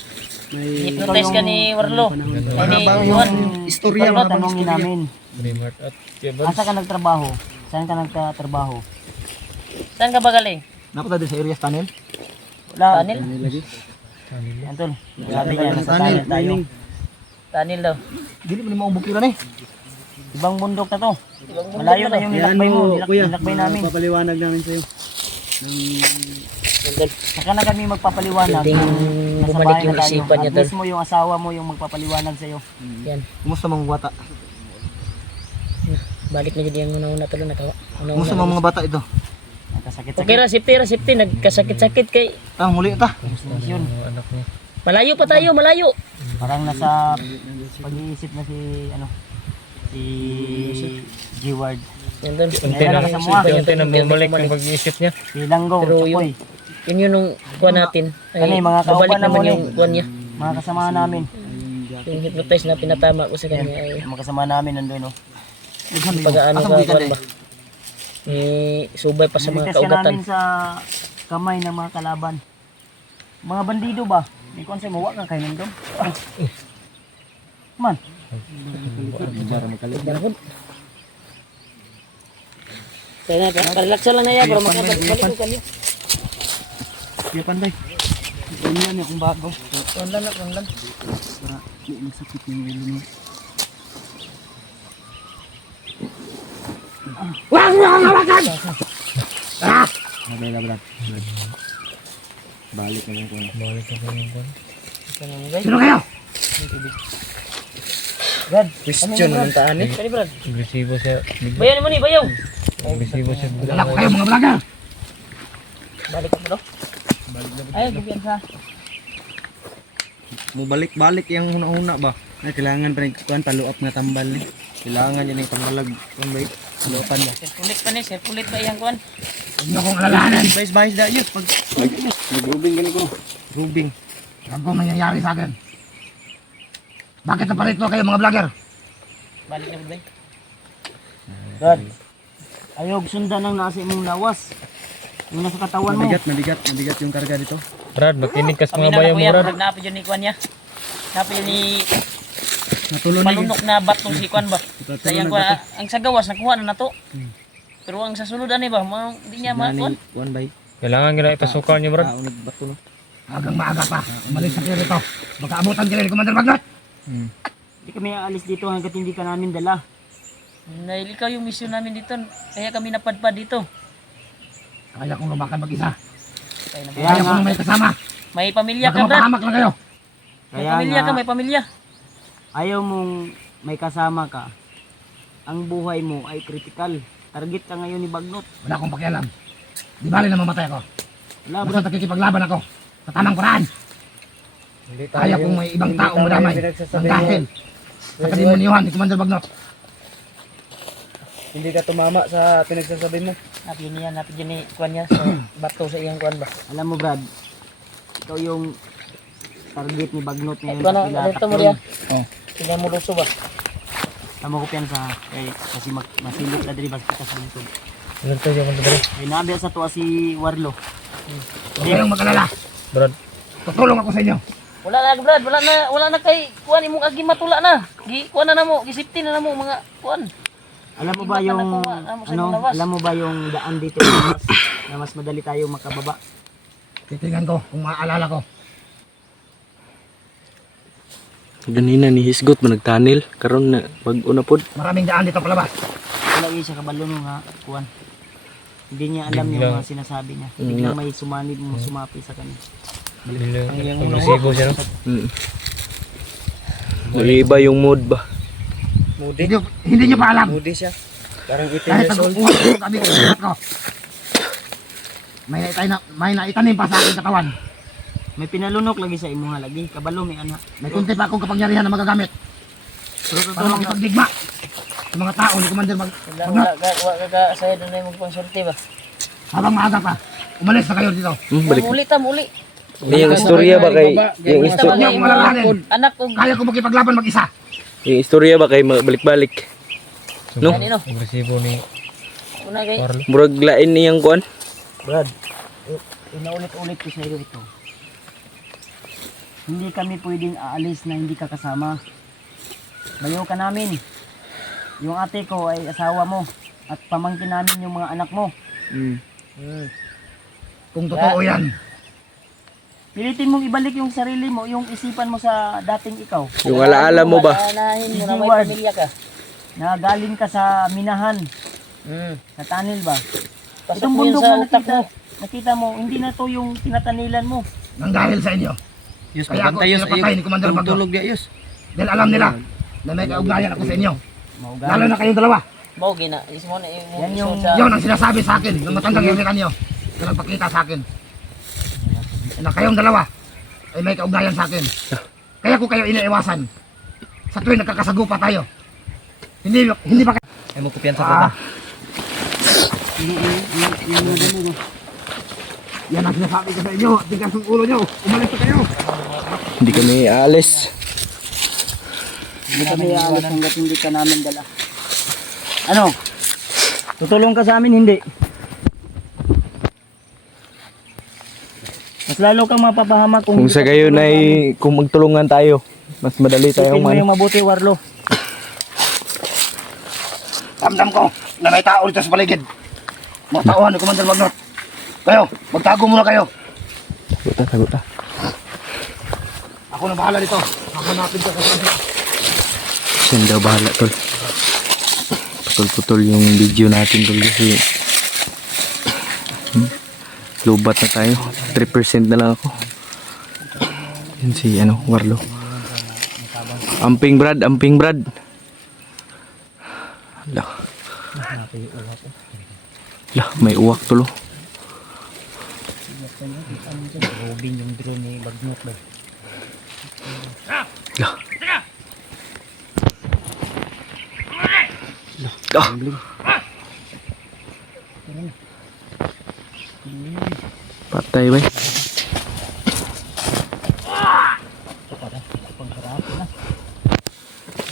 May hypnotize ka ni Warlo? Ay ni Juan? istorya Warlo, tanungin namin. Dreamheart at Kevin. Asa ka nagtrabaho? Saan ka nagtatrabaho? Saan ka ba galing? Napunta din sa Arias Tunnel? Tanil? Antol. Sabi niya nasa tunnel tayo. Tanil daw. Dili mo mo bukiran eh. Ibang bundok na to. Malayo na yung nilakbay mo. Nilakbay namin. Papaliwanag namin sa iyo. Saka na kami magpapaliwanag. Bumalik yung isipan niya. At mismo yung asawa mo yung magpapaliwanag sa'yo. Yan. Kumusta mga bata? Balik na dyan yung una-una talo na kawa. Kumusta mga bata ito? Okay ra, safety. Nagkasakit-sakit kay. Huli ta. Yun. Anak niya. Malayo pa tayo, malayo. Parang nasa pag-iisip na si G-Ward. Yan doon. Unti na bumalik yung pag-iisip niya. Si Langgong, Pero yung, yun nung kuha natin. Kani, mga kauban babalik na naman mo yung kuha niya. mga kasama namin. Yung hypnotize na pinatama ko sa kanya ay Mga kasama namin nandun, no? pag-ano ka kuha ba. Subay pa sa mga kaugatan. namin sa kamay ng mga kalaban. Mga bandido ba? May konsep mo, wak ka kayo nandun. Man. Kaya na, relax lang na yan para makabalik ko kanyo. Kaya panday. Ito yan yung bago. Kunlan. Para di magsakit yung ulo mo. Huwag mo ang hawakan! Mabay na brad. Balik na lang ko. Sino kayo? Brad, Question naman taan eh. Kani Brad. Agresibo siya. Bayaw naman ni, bayaw. Agresibo siya. Wala ko kayo mga vlogger! Balik ka mo daw. Ay, gubiyan sa. mo balik-balik yung una-una ba? Na kailangan pa nagkuhan paluap nga tambal ni. Kailangan yan yung pangmalag kung ba luapan ba. Sirkulit ba iyang kuan? Huwag niyo kong alalahanan! Bahis da yus pag nag-rubing gani ko. Rubing. Huwag kong mangyayari sa akin! Bakit naparito kayo mga vlogger? Balik na ba? Brad, ayog sundan ang nasa imong lawas. Yung nasa katawan mo. Mabigat yung karga dito. Brad, makinig kas Kami mga na bayan mo, kuya, Brad. Brad, napin yun ni Kwan niya. Napin yun ni Natulon malunok na batong si Kwan ba? Sa iyang Kwan, ang sa gawas, nakuha na to. Pero ang sa sulod ani ba, di niya makuha. Kuan bay. Kailangan gina ipasukan niyo, Brad. Unig bato no. Agang maaga pa. Umalis na kayo rito. Baka abutan kayo ni Commander Bagnot. Hindi kami aalis dito hanggat hindi ka namin dala. Dahil ikaw yung mission namin dito, kaya kami napadpad dito. Kaya kong lumakan mag-isa. Kaya Kaya kong may kasama. may pamilya Baka ka, Brad. mapahamak lang kayo. May pamilya ka, may pamilya. Ayaw mong may kasama ka. Ang buhay mo ay critical. Target ka ngayon ni Bagnot. Wala akong pakialam. Di bali na mamatay ako. Wala, Basta nakikipaglaban ako. Sa tamang paraan. Kaya kung may ibang taong madamay. Ang dahil sa kalimunyuhan ni Commander Bagnot. Hindi ka tumama sa pinagsasabi mo. Napin niya ni Kwan niya sa bato sa iyang Kwan ba? Alam mo, Brad, ikaw yung target ni Bagnot ngayon. Kwan sa na, dito mo Pilatak riya. yun. Tingnan mo luso ba? Tama ko piyansa. Kasi masilip na diri basta sa lingkod. Ganito yung mga Brad. Ay nabi sa tuwa si Warlo. Huwag kayong mag-alala. Brad, Tutulong ako sa inyo. Wala na, Brad, wala na kay Kwan imong agi matula na. Kuan na namo, gisipti na namo mga Kwan. Alam mo ba Iba ka yung nakuha, sa imong lawas. alam mo ba yung daan dito na mas madali tayo makababa? Titingnan ko kung maaalala ko. ganina ni Hisgot man nagtanil karon na bag-o na pod. Maraming daan dito palabas. Wala yun siya kabalo nung nga kuwan. Hindi niya alam yung Biglang- mga sinasabi niya. Biglang may sumanib mo sumapi sa kanya. Agresibo siya, no? Iba yung mood ba? Hindi nyo pa alam. Moody siya. Parang 18 Kahit years old. nag-uusap ko kami sa lahat ko. May naitanim pa sa aking katawan. May pinalunok lagi sa imo nga lagi. Kabalo may anak. May kunti pa akong kapangyarihan na magagamit. Para makipagdigma sa mga tao ni Commander Bagnot. Wala ka saya doon na imong pangsulti ba? Habang maaga pa, umalis na kayo dito. Balik. Muli. Yung istorya ba kay yung Basta Huwag niyo akong alalahanin. anak ko. Kaya ko makipaglaban mag-isa. yung istorya ba kay balik-balik? No? Kanino? Agresibo ni Una kay Carlo. Murag lain niyang kuan. Brad, inaulit-ulit ko sa iyo ito. Hindi kami pwedeng aalis na hindi ka kasama. Bayaw ka namin. Yung ate ko ay asawa mo. At pamangkin namin yung mga anak mo. Kung totoo yan. Pilitin mong ibalik yung sarili mo, yung isipan mo sa dating ikaw. Yung alaala mo ba? anahin mo na may Steward. pamilya ka. Na galing ka sa minahan, sa tanil ba? Pasok Itong mo yun bundok sa na utak mo. nakita mo, hindi na to yung tinatanilan mo. Nang dahil sa inyo. Yus, Kaya ako pagantay yus. pinapatay ni Commander Bagnot. Tulog dia yus. Dahil alam nila na may kaugnayan ako sa inyo. Maugali. Lalo na kayong dalawa. Mao gina, is mo na Yan yung yung- sa Yun ang sinasabi sa akin ng matandang kaibigan niyo na nagpakita sa akin. Na kayong dalawa ay may kaugnayan sa akin. Kaya ko kayo iniiwasan. Sa tuwing nagkakasagupa tayo. Hindi pa kayo. Ay mo kupian sa kota. Yan ang sinasabi ko sa inyo. Tigas ng ulo nyo. Umalis na kayo. Hindi kami aalis. Hindi kami aalis hanggat hindi ka namin dala. Ano? Tutulong ka sa amin, hindi. Mas lalo kang mapapahamak Kung hindi sa ka gayon tutulong ay sa amin. kung magtulungan tayo, mas madali Isipin tayong mo yung mabuti, Warlo. Ramdam ko na may tao dito sa paligid. Mga tauhan ni Commander Bagnot. Kayo, magtago muna kayo. Tagot ta. Ako na bahala dito. Hahanapin ko kasi. Siya daw bahala tol. Putol-putol yung video natin tol kasi lubat na tayo. 3% na lang ako. Yan si Warlo. Amping Brad. Lah, may uwak tulo. Robin yung drone ni Bagnot ba? Lah. Patay ba?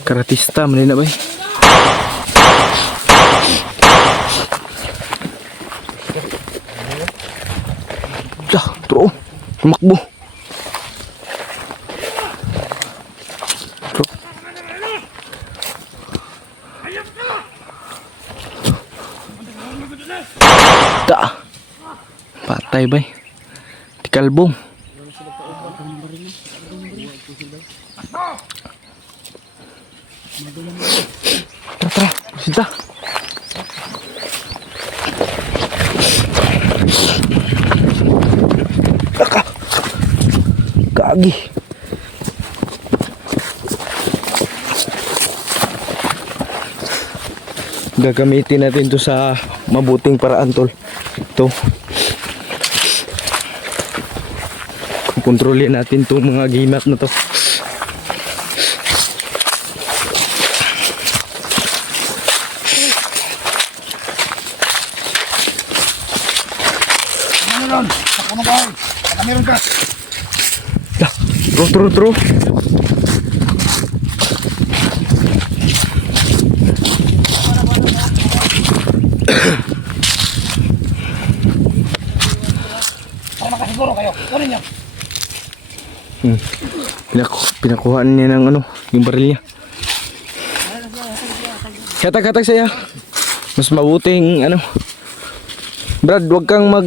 Karatista man na ba? Bro, tumakbo. Bro. Da. Patay bay. Di kalbong. Tara, tara. Sita. Laka. Gagi. Gagamitin natin to sa mabuting paraan, tol. Ito. Kontrolin natin tong mga gimat na to. Dah, terus. Siguro kayo. Kunin niyo. Pinakuhaan niya ng ano, yung baril niya. Katag saya. Mas mabuting ano. Brad, wag kang mag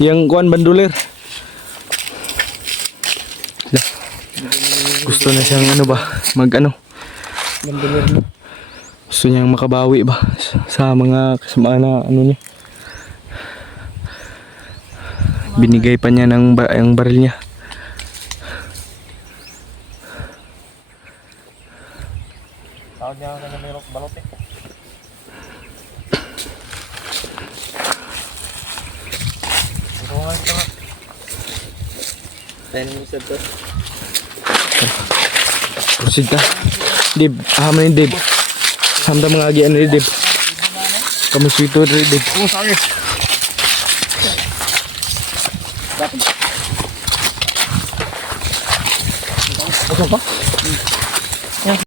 yang kuan banduler. Gusto na siyang ano ba, mag ano. Gusto niyang makabawi ba sa mga kasama na ano niya. Binigay pa niya ng ang baril niya. Tawag niya ako na mayroong balot eh. Proceed ta. Dib, ahaman ni Dib. Samda mga agian ni Dib. Kamu swito ni Dib. Oh, sorry. Apa?